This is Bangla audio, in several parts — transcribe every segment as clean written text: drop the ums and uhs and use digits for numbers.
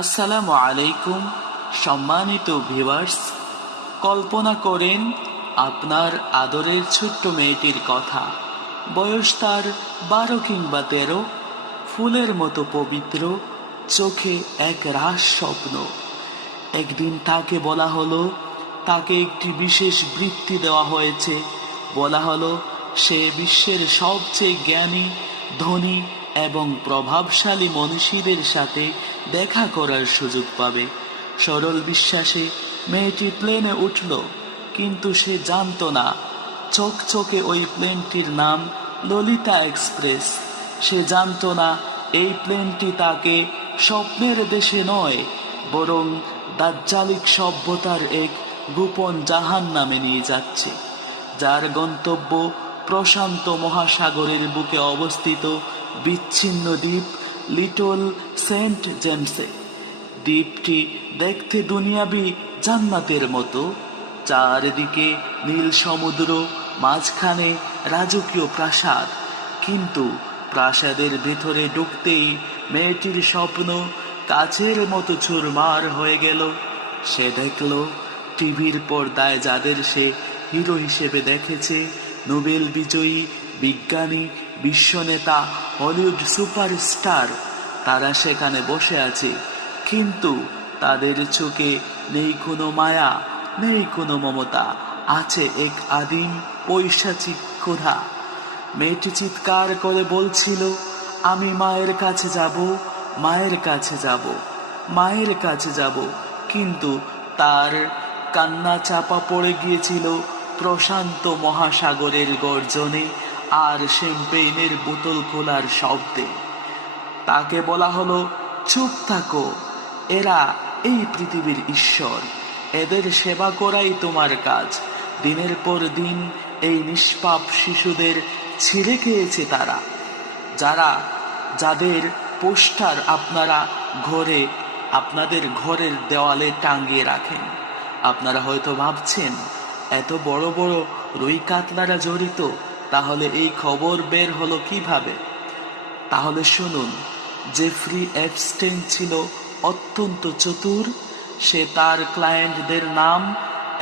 আসসালামু আলাইকুম সম্মানিত ভিউয়ার্স। কল্পনা করেন আপনার আদরের ছোট্ট মেয়েটির কথা। বয়স তার 12 কিংবা 13, ফুলের মতো পবিত্র, চোখে এক রাস স্বপ্ন। একদিন তাকে বলা হলো তাকে একটি বিশেষ বৃত্তি দেওয়া হয়েছে। বলা হলো সে বিশ্বের সবচেয়ে জ্ঞানী, ধনী এবং প্রভাবশালী মনীষীদের সাথে দেখা করার সুযোগ পাবে। সরল বিশ্বাসে মেয়েটি প্লেনে উঠল, কিন্তু সে জানতো না চকচকে ওই প্লেনটির নাম ললিতা এক্সপ্রেস। সে জানতো না এই প্লেনটি তাকে স্বপ্নের দেশে নয়, বরং দাজ্জালিক সভ্যতার এক গোপন জাহান নামে নিয়ে যাচ্ছে, যার গন্তব্য প্রশান্ত মহাসাগরের বুকে অবস্থিত বিচ্ছিন্ন দ্বীপ লিটল সেন্ট জেমসে। দ্বীপটি দেখতে দুনিয়াবি জান্নাতের মতো, চারিদিকে নীল সমুদ্র, মাঝখানে রাজকীয় প্রাসাদ। কিন্তু প্রাসাদের ভেতরে ঢুকতেই মেয়েটির স্বপ্ন কাছের মতো চুরমার হয়ে গেল। সে দেখল টিভির পর্দায় যাদের সে হিরো হিসেবে দেখেছে, নোবেল বিজয়ী, বিজ্ঞানী, বিশ্বনেতা, হলিউড সুপারস্টার, তারা সেখানে বসে আছে। কিন্তু তাদের চোখে নেই কোনো মায়া, নেই কোনো মমতা, আছে এক আদিম পৈশাচিক ক্ষুধা। মেয়েটি চিৎকার করে বলছিল, আমি মায়ের কাছে যাব, মায়ের কাছে যাব, মায়ের কাছে যাব। কিন্তু তার কান্না চাপা পড়ে গিয়েছিল প্রশান্ত মহাসাগরের গর্জনে আর শ্যাম্পেইনের বোতল খোলার শব্দে। তাকে বলা হলো, চুপ থাকো, এরা এই পৃথিবীর ঈশ্বর, এদের সেবা করাই তোমার কাজ। দিনের পর দিন এই নিষ্পাপ শিশুদের ছিঁড়ে খেয়েছে তারা, যাদের পোস্টার আপনারা আপনাদের ঘরের দেওয়ালে টাঙিয়ে রাখেন। আপনারা হয়তো ভাবছেন এত বড় বড় রুই কাতলারা জড়িত, তাহলে এই খবর বের হলো কিভাবে? তাহলে শুনুন, জেফ্রি এপস্টেইন ছিল অত্যন্ত চতুর। সে তার ক্লায়েন্টদের নাম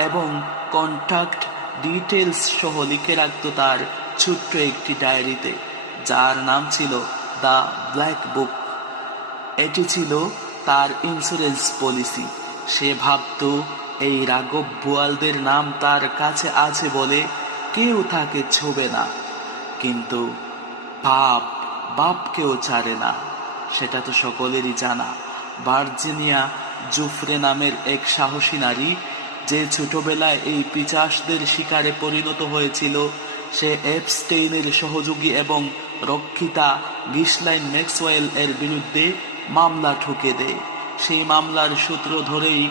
এবং কন্ট্যাক্ট ডিটেলস সহ লিখে রাখত তার ছোট্ট একটি ডায়েরিতে, যার নাম ছিল দ্য ব্ল্যাক বুক। এটি ছিল তার ইন্স্যুরেন্স পলিসি। সে ভাবত এই রাঘব বোয়ালদের নাম তার কাছে আছে বলে কেউ তাকে ছোবে না। কিন্তু বাপকেও ছাড়ে না, সেটা তো সকলেরই জানা। ভার্জিনিয়া জুফ্রে নামের এক সাহসী নারী, যে ছোটবেলায় এই পিশাচদের শিকারে পরিণত হয়েছিল, সে এপস্টেইনের সহযোগী এবং রক্ষিতা গিসলাইন ম্যাক্সওয়েল এর বিরুদ্ধে মামলা ঠুকে দেয়। সেই মামলার সূত্র ধরেই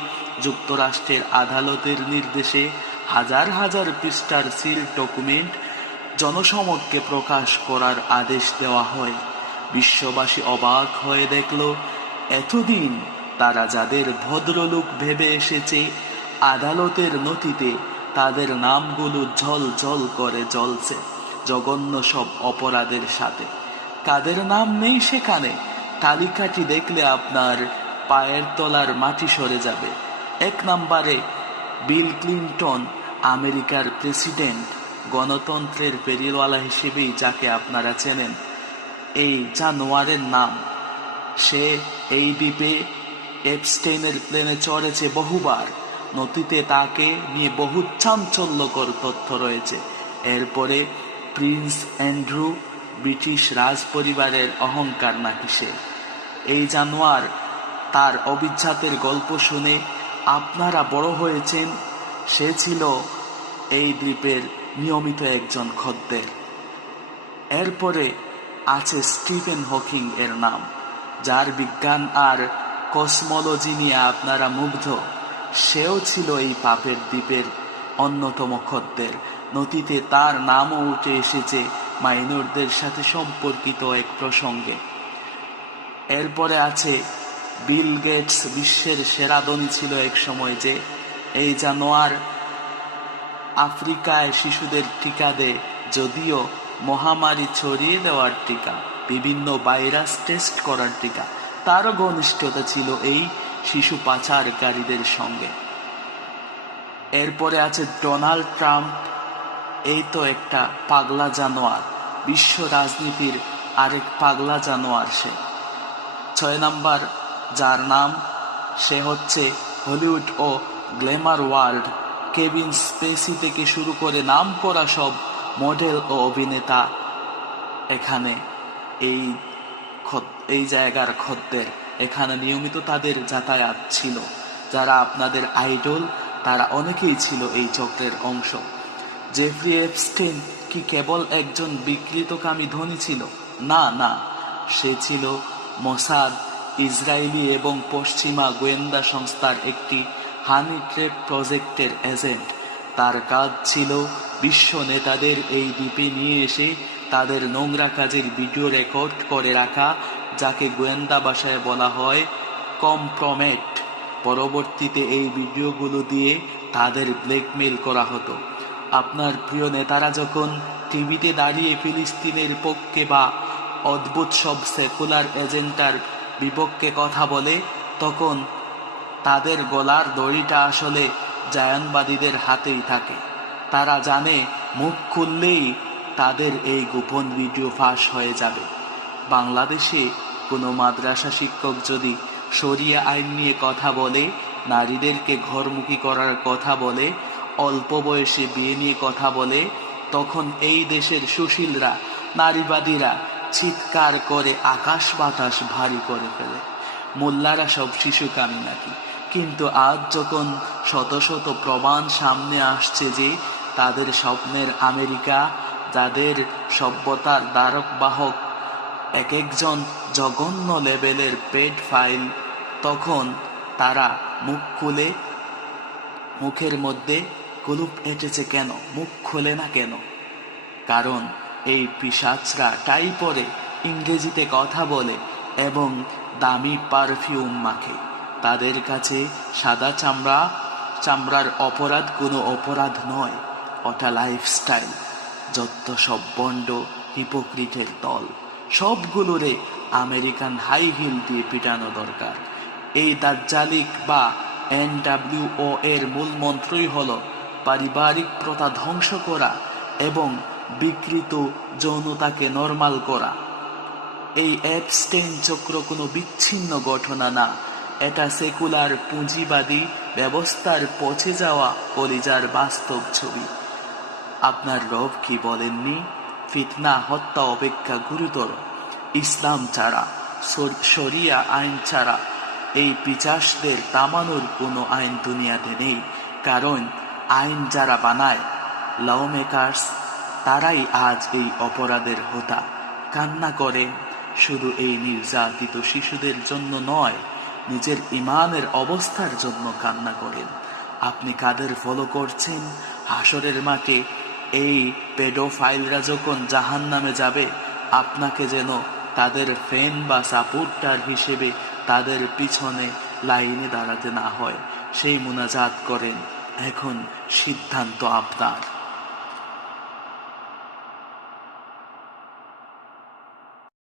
যুক্তরাষ্ট্রের আদালতের নির্দেশে হাজার হাজার পৃষ্ঠার সিল ডকুমেন্ট জনসমক্ষে প্রকাশ করার আদেশ দেওয়া হয়। বিশ্ববাসী অবাক হয়ে দেখল, এতদিন তারা যাদের ভদ্রলোক ভেবে এসেছে, আদালতের নথিতে তাদের নামগুলো ঝল ঝল করে জ্বলছে জঘন্য সব অপরাধের সাথে। কাদের নাম নেই সেখানে? তালিকাটি দেখলে আপনার পায়ের তলার মাটি সরে যাবে। 1 নম্বরে বিল ক্লিন্টন, আমেরিকার প্রেসিডেন্ট, গণতন্ত্রের পেরিওয়ালা হিসেবেই যাকে আপনারা চেনেন। এই জানোয়ারের নাম। সে এই দ্বীপে এপস্টেইনের প্লেনে চড়েছে বহুবার। নথিতে তাকে নিয়ে বহু চাঞ্চল্যকর তথ্য রয়েছে। এরপরে প্রিন্স অ্যান্ড্রু, ব্রিটিশ রাজ পরিবারের অহংকার নাকি সে। এই জানোয়ার, তার অভিজাতের গল্প শুনে আপনারা বড় হয়েছেন। সে ছিল এই দ্বীপের নিয়মিত একজন খদ্দের। এরপরে আছে স্টিফেন হকিং এর নাম, যার বিজ্ঞান আর কসমোলজি নিয়ে আপনারা মুগ্ধ। সেও ছিল এই পাপের দ্বীপের অন্যতম খদ্দের। নথিতে তার নামও উঠে এসেছে মাইনরদের সাথে সম্পর্কিত এক প্রসঙ্গে। এরপরে আছে বিল গেটস, বিশ্বের সেরা ধনী ছিল এক সময় যে। এই জানোয়ার আফ্রিকায় শিশুদের টিকা দেয়, যদিও মহামারী ছড়িয়ে দেওয়ার টিকা, বিভিন্ন ভাইরাস টেস্ট করার টিকা। তারও ঘনিষ্ঠতা ছিল এই শিশু পাচারকারীদের সঙ্গে। এরপরে আছে ডোনাল্ড ট্রাম্প। এই তো একটা পাগলা জানোয়ার, বিশ্ব রাজনীতির আরেক পাগলা জানোয়ার সে। 6 নাম্বার যার নাম, সে হচ্ছে হলিউড ও গ্ল্যামার ওয়ার্ল্ড, কেভিন স্পেসি থেকে শুরু করে নাম করা সব মডেল ও অভিনেতা এখানে এই জায়গার খদ্দের। এখানে নিয়মিত তাদের যাতায়াত ছিল। যারা আপনাদের আইডল তারা অনেকেই ছিল এই চক্রের অংশ। জেফ্রি এপস্টেইন কি কেবল একজন বিকৃতকামী ধনী ছিল? না না, সে ছিল মোসাদ, ইসরায়েলি এবং পশ্চিমা গোয়েন্দা সংস্থার একটি হানি ট্র্যাপ প্রজেক্টের এজেন্ট। তার কাজ ছিল বিশ্ব নেতাদের এই দ্বীপে নিয়ে এসে তাদের নোংরা কাজের ভিডিও রেকর্ড করে রাখা, যাকে গোয়েন্দা ভাষায় বলা হয় কম্প্রমেট। পরবর্তীতে এই ভিডিওগুলো দিয়ে তাদের ব্ল্যাকমেইল করা হতো। আপনার প্রিয় নেতারা যখন টিভিতে দাঁড়িয়ে ফিলিস্তিনের পক্ষে বা অদ্ভুত সব সেকুলার এজেন্ডার বিপক্ষে কথা বলে, তখন তাদের গলার দড়িটা আসলে জায়নবাদীদের হাতেই থাকে। তারা জানে মুখ খুললেই তাদের এই গোপন ভিডিও ফাঁস হয়ে যাবে। বাংলাদেশে কোনো মাদ্রাসা শিক্ষক যদি শরিয়া আইন নিয়ে কথা বলে, নারীদেরকে ঘরমুখী করার কথা বলে, অল্প বয়সে বিয়ে নিয়ে কথা বলে, তখন এই দেশের সুশীলরা, নারীবাদীরা চিৎকার করে আকাশ বাতাস ভারী করে ফেলে, মোল্লারা সব শিশুকামী নাকি। কিন্তু আজ যখন শত শত প্রমাণ সামনে আসছে যে তাদের স্বপ্নের আমেরিকা, যাদের সভ্যতার দ্বারক বাহক এক একজন জঘন্য লেভেলের পেড ফাইল, তখন তারা মুখ খুলে, মুখের মধ্যে কুলুপ এঁটেছে কেন, মুখ খোলে না কেন? কারণ এই পিশাচরা টাই পরে, ইংরেজিতে কথা বলে এবং দামি পারফিউম মাখে। তাদের কাছে সাদা চামড়ার অপরাধ কোনো অপরাধ নয়, ওটা লাইফস্টাইল। যত সব বন্ড হিপোক্রিটের দল, সবগুলোরে আমেরিকান হাই হিল দিয়ে পিটানো দরকার। এই দাজ্জালিক বা NWO এর মূল মন্ত্রই হল পারিবারিক প্রথা ধ্বংস করা এবং বিকৃত যৌনতাকে নরমাল করা। এই এপস্টেইন চক্র কোনো বিচ্ছিন্ন ঘটনা না, এটা সেকুলার পুঁজিবাদী ব্যবস্থার পচে যাওয়া কলিজার বাস্তব ছবি। আপনার রব কি বলেননি? ফিতনা, হত্যা অপেক্ষা গুরুতর ইসলাম ছাড়া, শরিয়া আইন ছাড়া এই পিশাচদের থামানোর কোনো আইন দুনিয়াতে নেই। কারণ আইন যারা বানায়, ল মেকার্স, তারাই আজ এই অপরাধের হোতা। কান্না করেন শুধু এই নির্যাতিত শিশুদের জন্য নয়, নিজের ইমানের অবস্থার জন্য কান্না করেন। আপনি কাদের ফলো করছেন? হাসরের মাঠে এই পেডোফাইলরা যখন জাহান্নামে যাবে, আপনাকে যেন তাদের ফ্যান বা সাপোর্টার হিসেবে তাদের পিছনে লাইনে দাঁড়াতে না হয়। সেই মুনাজাত করেন। এখন সিদ্ধান্ত আপনার।